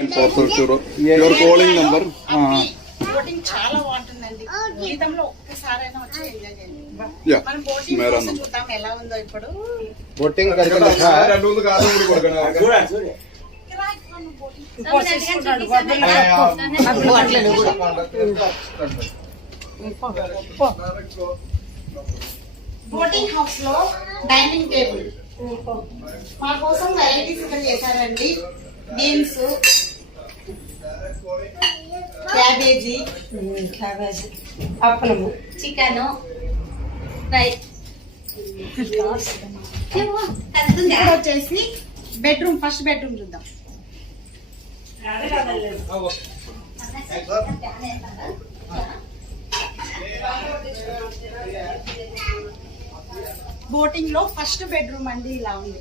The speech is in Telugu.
Your calling number. బోటింగ్ చాలా బాగుంటుందండి. జీవితంలో ఒక్కసారైనా వచ్చి ఎంజాయ్ చేయండి. మనం బోటింగ్ చూద్దాం ఎలా ఉందో ఇప్పుడు. బోటింగ్ బోటింగ్ హౌస్ లో డైనింగ్ టేబుల్ మా కోసం వెరైటీస్ ఇక్కడ చేశారండి. బీన్స్, క్యాబేజీ, అప్పలము, చికెన్ ఫ్రై. వచ్చేసి బెడ్రూమ్, ఫస్ట్ బెడ్రూమ్ చూద్దాం. బోటింగ్ లో ఫస్ట్ బెడ్రూమ్ అండి ఇలా ఉంది.